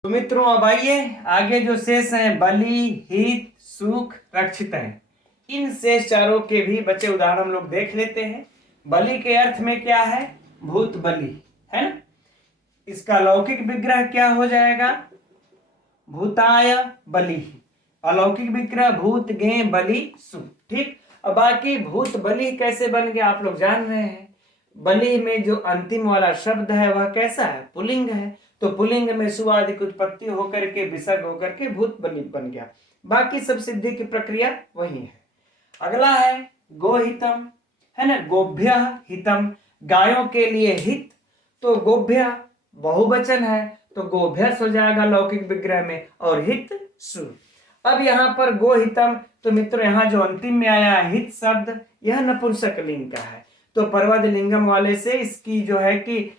तो मित्रों अब आइए आगे जो शेष हैं, बलि, हित, सुख, रक्षित है, इन शेष चारों के भी बचे उदाहरण हम लोग देख लेते हैं। बलि के अर्थ में क्या है, भूत बलि, है ना। इसका लौकिक विग्रह क्या हो जाएगा, भूताय बलि। अलौकिक विग्रह भूत गे बलि सु। ठीक, अब बाकी भूत बलि कैसे बन गया आप लोग जान रहे हैं। बलि में जो अंतिम वाला शब्द है वह कैसा है, पुल्लिंग है। तो पुल्लिंग में सु आदि की उत्पत्ति होकर के विसर्ग होकर के भूत बलि बन गया। बाकी सब सिद्धि की प्रक्रिया वही है। अगला है गोहितम, है ना, गोभ्य हितम, गायों के लिए हित। तो गोभ्य बहुवचन है तो गोभ्यस हो जाएगा लौकिक विग्रह में, और हित सु। अब यहां पर गोहितम, तो मित्रों यहां जो अंतिम में आया हित शब्द, यह नपुंसक लिंग का है। तो परवद लिंगम वाले से इसकी जो है कि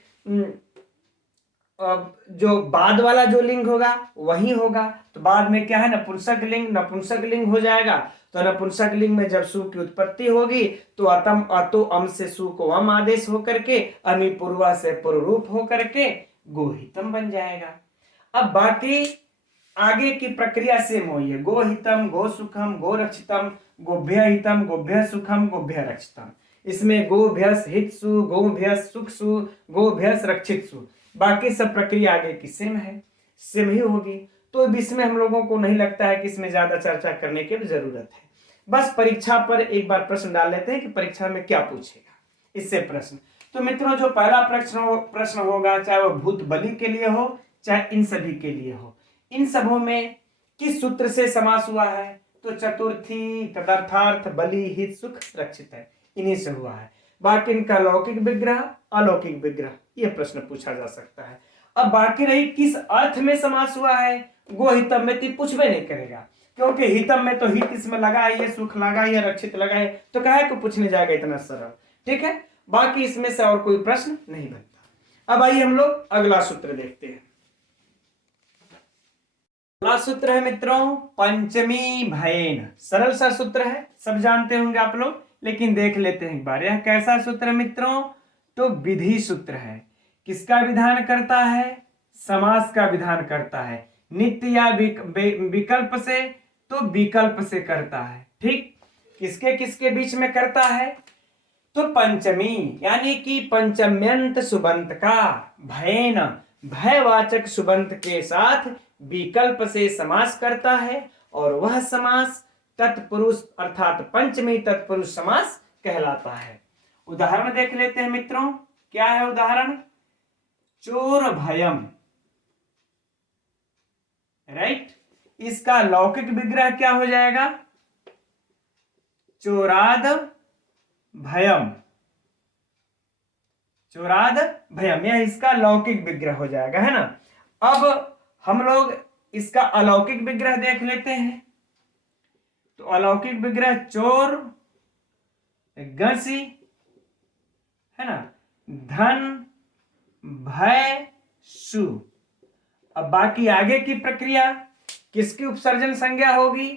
जो बाद वाला जो लिंग होगा वही होगा। तो बाद में क्या है, नपुंसक लिंग, नपुंसक लिंग हो जाएगा। तो नपुंसक लिंग में जब सु की उत्पत्ति होगी तो अतम अतो अम से सु को अम आदेश होकर के अमी पूर्वा से पूर्व रूप होकर के गोहितम बन जाएगा। अब बाकी आगे की प्रक्रिया सेम हुई है, गोहितम, गो सुखम, गो रक्षितम, गोभ्य हितम, गोभ्य सुखम, गोभ्य रक्षितम। इसमें गोभ्यस हित सु, गोभ्यस सुख सु, गोभ्यस रक्षित सु। बाकी सब प्रक्रिया आगे की सेम है, सेम ही होगी। तो इसमें हम लोगों को नहीं लगता है कि इसमें ज्यादा चर्चा करने की जरूरत है। बस परीक्षा पर एक बार प्रश्न डाल लेते हैं कि परीक्षा में क्या पूछेगा इससे प्रश्न। तो मित्रों जो पहला प्रश्न होगा, चाहे वह भूत बलि के लिए हो चाहे इन सभी के लिए हो, इन सबों में किस सूत्र से समास हुआ है, तो चतुर्थी, तदर्थार्थ, बलि, हित, सुख, रक्षित है, इन्हीं से हुआ है। बाकी इनका लौकिक विग्रह, अलौकिक विग्रह, यह प्रश्न पूछा जा सकता है। अब बाकी रही किस अर्थ में समास हुआ है, गोहितम में तो पूछबे नहीं करेगा, क्योंकि हितम में तो हित इसमें लगा है, सुख लगा है, रक्षित लगा है, तो काहे को पूछने जाएगा इतना सरल। ठीक है, बाकी इसमें से और कोई प्रश्न नहीं बनता। अब आइए हम लोग अगला सूत्र देखते हैं। अगला सूत्र है मित्रों पंचमी भयेन। सरल सा सूत्र है, सब जानते होंगे आप लोग, लेकिन देख लेते हैं एक बार। यह कैसा सूत्र है मित्रों, तो विधि सूत्र है। किसका विधान करता है, समास का विधान करता है। नित्य या विकल्प से, तो विकल्प से करता है। ठीक, किसके किसके बीच में करता है, तो पंचमी यानी कि पंचम्यंत सुबंत का, भयेन भयवाचक सुबंत के साथ विकल्प से समास करता है, और वह समास तत्पुरुष अर्थात पंचमी तत्पुरुष समास कहलाता है। उदाहरण देख लेते हैं मित्रों, क्या है उदाहरण, चोर भयम, राइट। इसका लौकिक विग्रह क्या हो जाएगा, चोराद भयम, चोराद भयम, यह इसका लौकिक विग्रह हो जाएगा, है ना। अब हम लोग इसका अलौकिक विग्रह देख लेते हैं। तो अलौकिक विग्रह चोर गसी, है ना, धन भय सु। अब बाकी आगे की प्रक्रिया किसकी उपसर्जन संज्ञा होगी,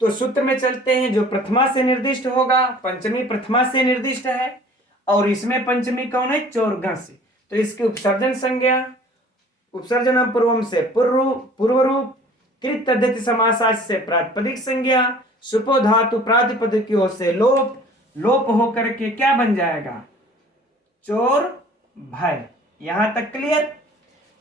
तो सूत्र में चलते हैं, जो प्रथमा से निर्दिष्ट होगा, पंचमी प्रथमा से निर्दिष्ट है, और इसमें पंचमी कौन है, चोर घसी। तो इसकी उपसर्जन संज्ञा, उपसर्जनम पूर्वम से पूर्व रूप, कृत तद्धित समासाच से प्रातिपदिक संज्ञा, सुपो धातु प्रातिपदिकों से लोप, लोप होकर के क्या बन जाएगा, चोर भय। यहां तक क्लियर,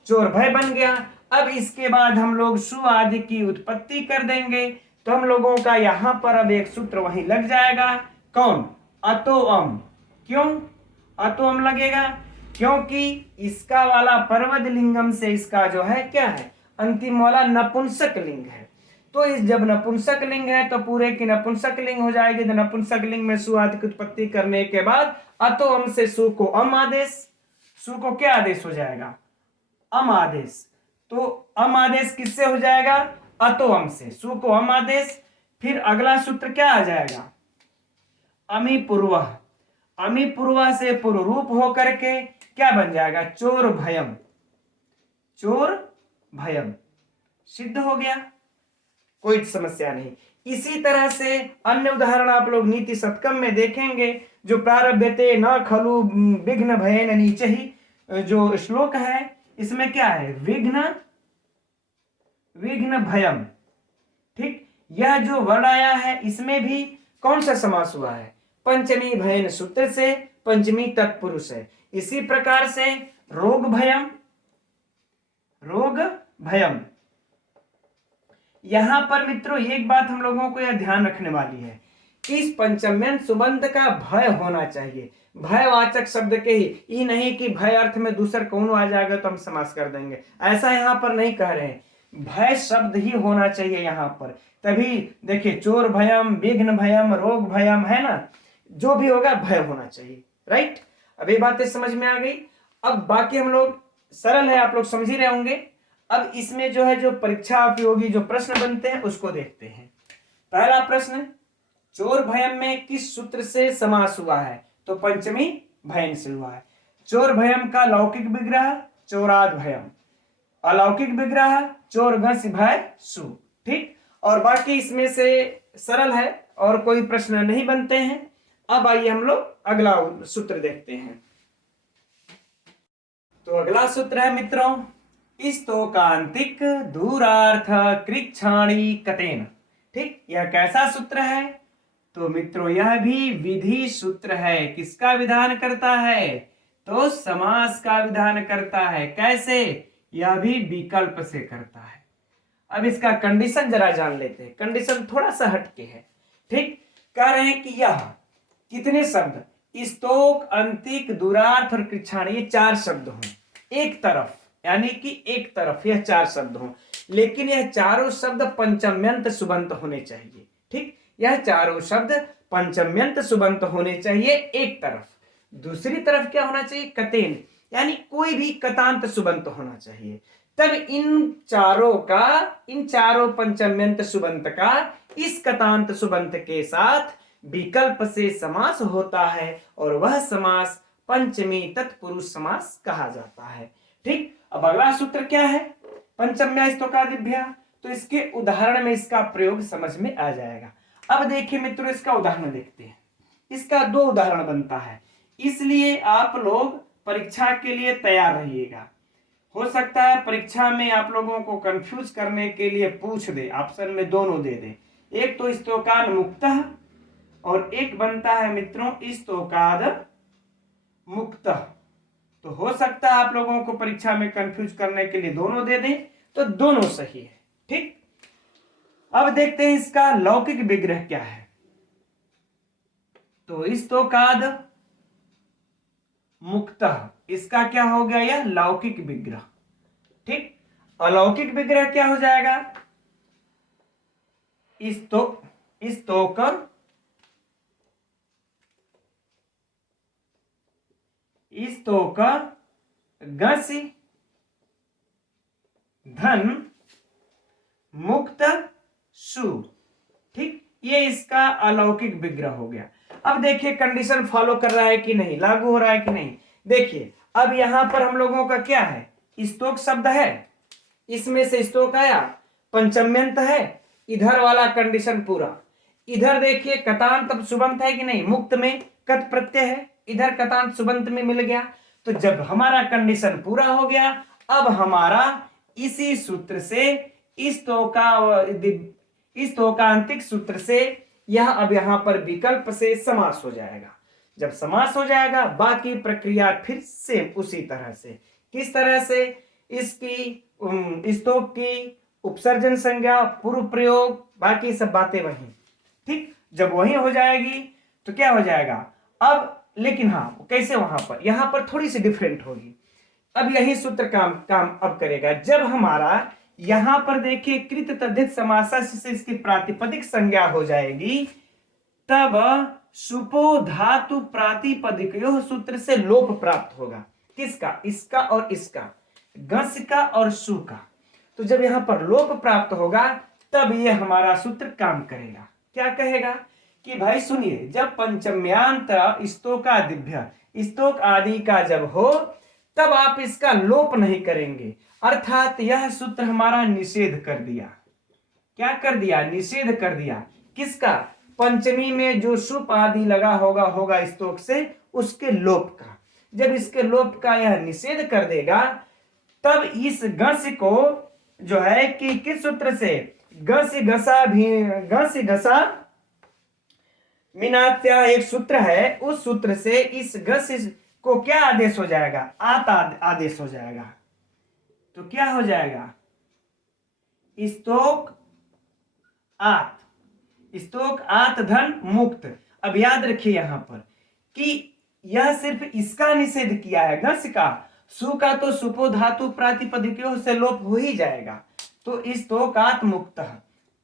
चोर भय बन गया। अब इसके बाद हम लोग सु आदि की उत्पत्ति कर देंगे, तो हम लोगों का यहां पर अब एक सूत्र वहीं लग जाएगा। कौन? अतो अम। क्यों अतो अम लगेगा? क्योंकि इसका वाला पर्वत लिंगम से इसका जो है क्या है, अंतिम वाला नपुंसक लिंग है। तो इस जब नपुंसक लिंग है तो पूरे की नपुंसक लिंग हो जाएगी। तो नपुंसक लिंग में सु आदि की उत्पत्ति करने के बाद अतो अम से सु को अम आदेश, सु को क्या आदेश हो जाएगा? अम आदेश। तो अम आदेश किससे हो जाएगा? अतो अम से। सु को अम आदेश। फिर अगला सूत्र क्या आ जाएगा? अमी पूर्व। अमी पूर्व से पूर्व रूप होकर के क्या बन जाएगा? चोर भयम। चोर भयम सिद्ध हो गया, कोई समस्या नहीं। इसी तरह से अन्य उदाहरण आप लोग नीति शतकम में देखेंगे, जो प्रारभ्यते न खलु विघ्न भयेन नीचे ही जो श्लोक है, इसमें क्या है? विघ्न विघ्न भयम। ठीक, यह जो वर्ण आया है इसमें भी कौन सा समास हुआ है? पंचमी भयन सूत्र से पंचमी तत्पुरुष है। इसी प्रकार से रोग भयम, रोग भयम। यहां पर मित्रों एक बात हम लोगों को यह ध्यान रखने वाली है कि इस पंचम्यंत सुबंत का भय होना चाहिए, भयवाचक शब्द के ही, ये नहीं कि भय अर्थ में दूसरा कौन आ जाएगा तो हम समास कर देंगे, ऐसा यहां पर नहीं कह रहे हैं। भय शब्द ही होना चाहिए यहां पर, तभी देखिए चोर भयम, विघ्न भयम, रोग भयम, है ना, जो भी होगा भय होना चाहिए। राइट, अभी बातें समझ में आ गई। अब बाकी हम लोग सरल है, आप लोग समझ ही रहे होंगे। अब इसमें जो है जो परीक्षा उपयोगी जो प्रश्न बनते हैं उसको देखते हैं। पहला प्रश्न, चोर भयम में किस सूत्र से समास हुआ है? तो पंचमी भयन से हुआ है। चोर भयम का लौकिक विग्रह चोराद भयम, अलौकिक विग्रह चोर गस भय सु। ठीक, और बाकी इसमें से सरल है और कोई प्रश्न नहीं बनते हैं। अब आइए हम लोग अगला सूत्र देखते हैं। तो अगला सूत्र है मित्रों, स्तोकांतिक दूरार्थ कृच्छाणी कतेन। ठीक, यह कैसा सूत्र है? तो मित्रों यह भी विधि सूत्र है। किसका विधान करता है? तो समास का विधान करता है। कैसे? यह भी विकल्प से करता है। अब इसका कंडीशन जरा जान लेते हैं। कंडीशन थोड़ा सा हटके है। ठीक, कह रहे हैं कि यह कितने शब्द, स्तोक, अंतिक, दूरार्थ और कृच्छाणी, ये 4 शब्द हों एक तरफ, यानी कि एक तरफ यह 4 शब्द हों, लेकिन यह चारों शब्द पंचम्यंत सुबंत होने चाहिए। ठीक, यह चारों शब्द पंचम्यंत सुबंत होने चाहिए एक तरफ। दूसरी तरफ क्या होना चाहिए? कतेन, यानी कोई भी कतांत सुबंत होना चाहिए। तब इन चारों पंचम्यंत सुबंत का इस कतांत सुबंत के साथ विकल्प से समास होता है और वह समास पंचमी तत्पुरुष समास कहा जाता है। ठीक, अब अगला सूत्र क्या है? पंचम्या स्तोकादिभ्या। तो इसके उदाहरण में इसका प्रयोग समझ में आ जाएगा। अब देखिए मित्रों, इसका उदाहरण देखते हैं। इसका 2 उदाहरण बनता है, इसलिए आप लोग परीक्षा के लिए तैयार रहिएगा। हो सकता है परीक्षा में आप लोगों को कंफ्यूज करने के लिए पूछ दे, ऑप्शन में दोनों दे दे। एक तो स्तोकान मुक्तः और एक बनता है मित्रों स्तोकाद मुक्तः। तो हो सकता है आप लोगों को परीक्षा में कंफ्यूज करने के लिए दोनों दे दें, तो दोनों सही है। ठीक, अब देखते हैं इसका लौकिक विग्रह क्या है। तो स्तोकाद मुक्तः, इसका क्या हो गया? यह लौकिक विग्रह। ठीक, अलौकिक विग्रह क्या हो जाएगा? स्तोक स्तोक गस धन मुक्त सु। ठीक, ये इसका अलौकिक विग्रह हो गया। अब देखिए कंडीशन फॉलो कर रहा है कि नहीं, लागू हो रहा है कि नहीं। देखिए अब यहां पर हम लोगों का क्या है? स्तोक शब्द है, इसमें से स्तोक आया, पंचम्यंत है, इधर वाला कंडीशन पूरा। इधर देखिए कतांत सुबंत है कि नहीं, मुक्त में कत प्रत्यय है, इधर कतांत सुबंत में मिल गया। तो जब हमारा कंडीशन पूरा हो गया, अब हमारा इसी सूत्र से स्तोकांतिक सूत्र से यह अब यहां पर विकल्प से समास हो जाएगा। जब समास हो जाएगा बाकी प्रक्रिया फिर से उसी तरह से। किस तरह से? इसकी स्तोक की उपसर्जन संज्ञा, पूर्व प्रयोग, बाकी सब बातें वही। ठीक, जब वही हो जाएगी तो क्या हो जाएगा अब, लेकिन हाँ कैसे, वहां पर यहां पर थोड़ी सी डिफरेंट होगी। अब यही सूत्र काम काम अब करेगा जब हमारा यहां पर देखिए कृत तद्धित समासा से इसकी प्रातिपदिक संज्ञा हो जाएगी, तब सुपो धातु प्रातिपदिकयोः सूत्र से लोप प्राप्त होगा। किसका? इसका और इसका, गस का और सु का। तो जब यहां पर लोप प्राप्त होगा तब ये हमारा सूत्र काम करेगा। क्या कहेगा कि भाई सुनिए, जब पंचम्यांत स्तोकादिभ्य, स्तोक आदि का जब हो तब आप इसका लोप नहीं करेंगे, अर्थात यह सूत्र हमारा निषेध कर दिया। क्या कर दिया? निषेध कर दिया। किसका? पंचमी में जो सुप आदि लगा होगा स्तोक से, उसके लोप का। जब इसके लोप का यह निषेध कर देगा तब इस गस को जो है कि किस सूत्र से, गस घसा मिनात्या एक सूत्र है, उस सूत्र से इस गस को क्या आदेश हो जाएगा? आत आदेश हो जाएगा। तो क्या हो जाएगा? स्तोक आत धन मुक्त। अब याद रखिए यहां पर कि यह सिर्फ इसका निषेध किया है, घस का। सु का तो सुपो धातु प्रातिपदिकों से लोप हो ही जाएगा। तो स्तोकात मुक्त,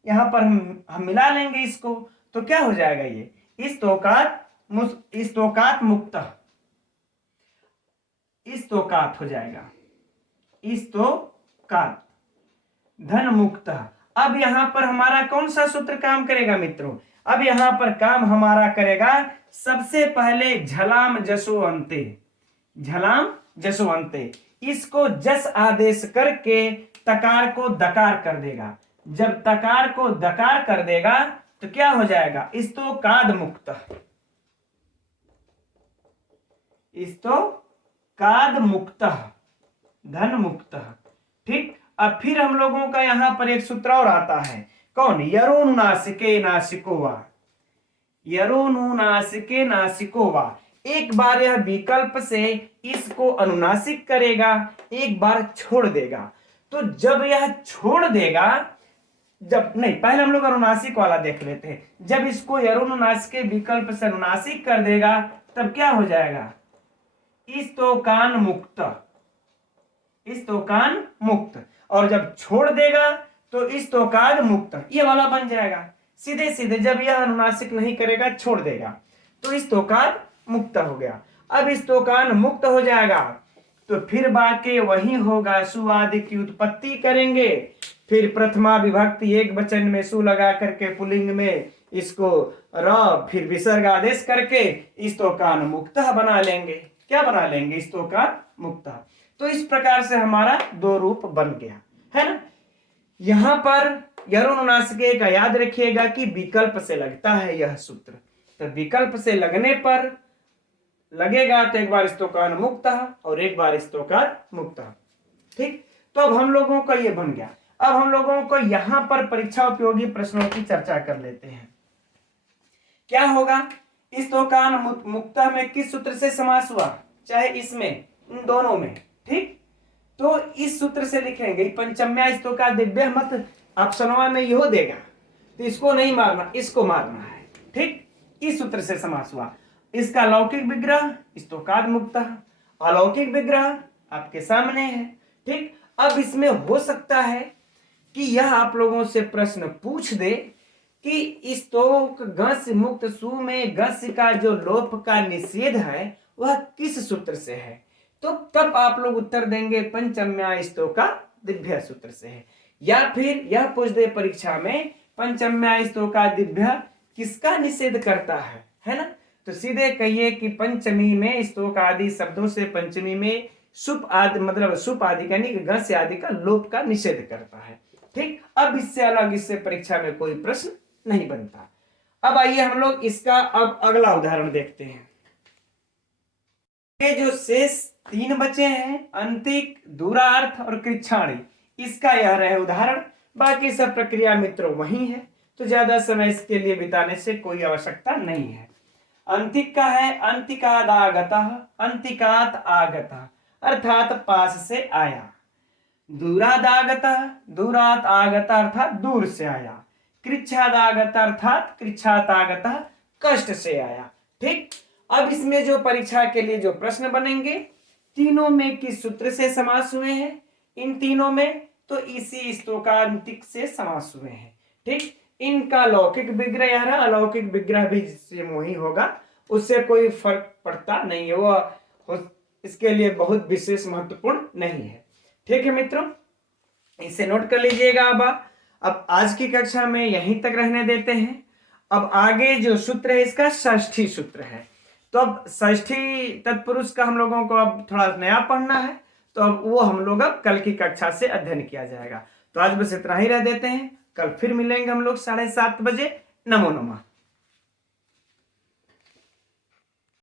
यहां पर हम मिला लेंगे इसको, तो क्या हो जाएगा? ये स्तोकात मुक्त, स्तोकात हो जाएगा, स्तोकात धन मुक्त। अब यहां पर हमारा कौन सा सूत्र काम करेगा मित्रों? अब यहां पर काम हमारा करेगा सबसे पहले झलाम जसो अंते, झलाम जसो अंते। इसको जस आदेश करके तकार को दकार कर देगा। जब तकार को दकार कर देगा तो क्या हो जाएगा? स्तोकाद मुक्त, स्तोकाद मुक्त धन मुक्त। ठीक, अब फिर हम लोगों का यहां पर एक सूत्र और आता है, कौन? यरोनुनासिके नासिकोवा, यरोनुनासिके नासिकोवा। एक बार यह विकल्प से इसको अनुनासिक करेगा, एक बार छोड़ देगा। तो जब यह छोड़ देगा, जब नहीं, पहले हम लोग अनुनासिक वाला देख लेते हैं। जब इसको यरोनुनासिके विकल्प से अनुनासिक कर देगा तब क्या हो जाएगा? स्तोकान मुक्त, स्तोकान मुक्त। और जब छोड़ देगा तो स्तोकाद मुक्त, ये वाला बन जाएगा। सीधे सीधे जब यह अनुनासिक नहीं करेगा, छोड़ देगा, तो स्तोकाद मुक्त हो गया। अब स्तोकान मुक्त हो जाएगा तो फिर बाकी वही होगा, सु आदि की उत्पत्ति करेंगे। फिर प्रथमा विभक्ति एक वचन में सु लगा करके पुल्लिंग में इसको र, फिर विसर्ग आदेश करके स्तोकान मुक्त बना लेंगे। क्या बना लेंगे? स्तोकान मुक्त। तो इस प्रकार से हमारा दो रूप बन गया है ना। यहां पर यरोनुनासिके का याद रखिएगा कि विकल्प से लगता है यह सूत्र। तो विकल्प से लगने पर लगेगा तो एक बार स्तोकान मुक्त और एक बार स्तोकान मुक्त। ठीक, तो अब हम लोगों का ये बन गया। अब हम लोगों को यहां पर परीक्षा उपयोगी प्रश्नों की चर्चा कर लेते हैं। क्या होगा? स्तोकान मुक्त में किस सूत्र से समास हुआ? चाहे इसमें, इन दोनों में। ठीक, तो इस सूत्र से लिखेंगे। पंचम्या स्तोका दिव्य मत ऑप्शनवा में यह देगा, तो इसको नहीं मारना, इसको मारना है। ठीक, इस सूत्र से समास हुआ। इसका लौकिक विग्रह स्तोकाद मुक्त, अलौकिक विग्रह आपके सामने है। ठीक, अब इसमें हो सकता है कि यह आप लोगों से प्रश्न पूछ दे कि स्तोक गस मुक्त सु में गस का जो लोप का निषेध है वह किस सूत्र से है। तो तब आप लोग उत्तर देंगे पंचम्या स्तोका दिव्य सूत्र से है। या फिर यह पूछ दे परीक्षा में पंचम्या स्तोका दिव्य किसका निषेध करता है ना। तो सीधे कहिए कि पंचमी में स्तोक आदि शब्दों से पंचमी में सुप आदि, मतलब सुप आदि यानी कि गस आदि का लोप का निषेध करता है। ठीक, अब इससे अलग इससे परीक्षा में कोई प्रश्न नहीं बनता। अब आइए हम लोग इसका अब अगला उदाहरण देखते हैं। ये जो शेष तीन बचे हैं, अंतिक, दूरार्थ और कृच्छाणी, इसका यह रहे उदाहरण। बाकी सब प्रक्रिया मित्रों वही है, तो ज्यादा समय इसके लिए बिताने से कोई आवश्यकता नहीं है। अंतिक का है अंतिकाद आगतः, अंतिकात आगतः, अर्थात पास से आया। दूरादागतः, दूरात आगता अर्थात दूर से आया। कृच्छादागतः अर्थात कृच्छात आगतः कष्ट से आया। ठीक, अब इसमें जो परीक्षा के लिए जो प्रश्न बनेंगे, तीनों में किस सूत्र से समास हुए हैं, इन तीनों में तो इसी स्तोकांतिक से समास हुए हैं। ठीक, इनका लौकिक विग्रह या अलौकिक विग्रह भी जिससे मोही होगा, उससे कोई फर्क पड़ता नहीं है, वो इसके लिए बहुत विशेष महत्वपूर्ण नहीं है। ठीक है मित्रों, इसे नोट कर लीजिएगा। अब आज की कक्षा में यहीं तक रहने देते हैं। अब आगे जो सूत्र है इसका षष्ठी सूत्र है। तो अब षष्ठी तत्पुरुष का हम लोगों को अब थोड़ा नया पढ़ना है, तो अब वो हम लोग अब कल की कक्षा से अध्ययन किया जाएगा। तो आज बस इतना ही रह देते हैं, कल फिर मिलेंगे हम लोग 7:30 बजे। नमो नमः।